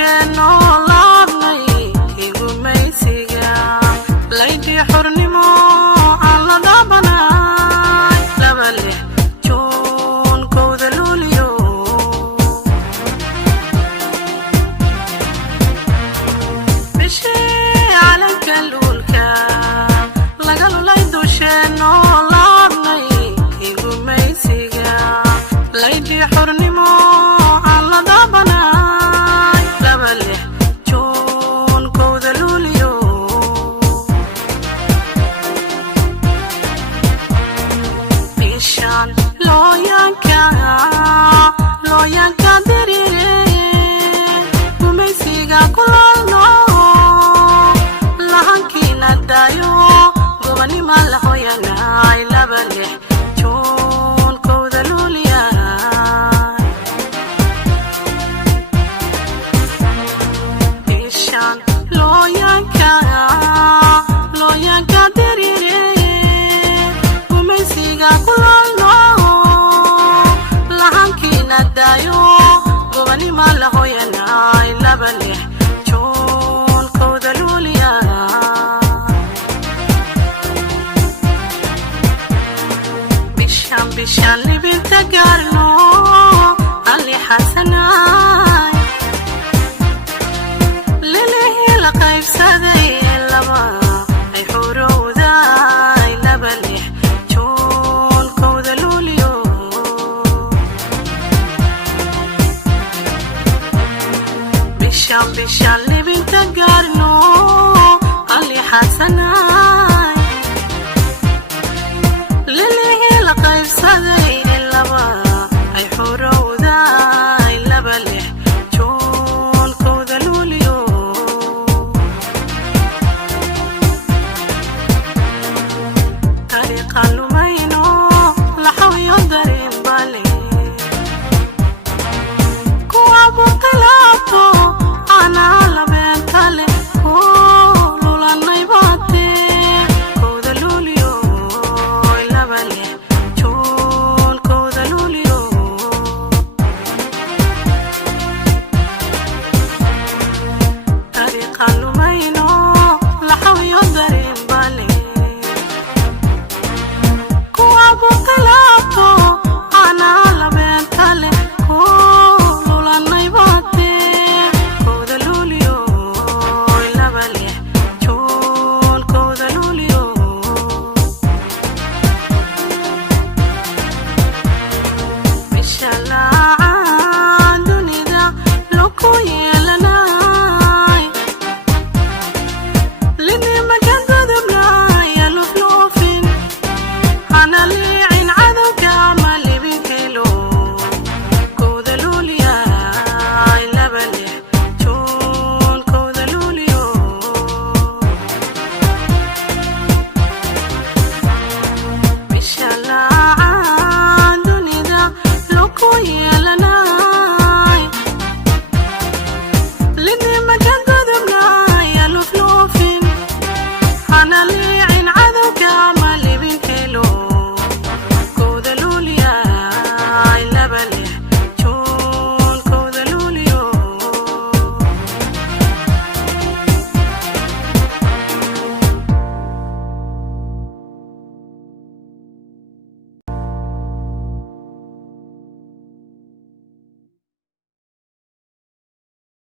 dusheenno laabnay igumaysiga laydii xornimo aan la daabanay laba lix juun kowda luuliyo bishii calanka luulka laga lulay dusheenno laabnay igumaysiga laydii xornimo aan la daabanay laba lix juun kowda luuliyo bishaan looyanka dirire gumaysiga kulaalno lahankiina daayo gobanima la hoyanay laba lix juun kowda luuliya bishaan looyanka dirire gumaysiga kulaalno lahankiina daayo gobanima la hoyanay laba lix juun kowda luuliya bishaan libinta gaarno ali xasanay lilihii la qaybsaday laba ay xurowday laba lix juun kowda luuliyo bishaan libinta gaarno ali xasanay lilihii la qaybsaday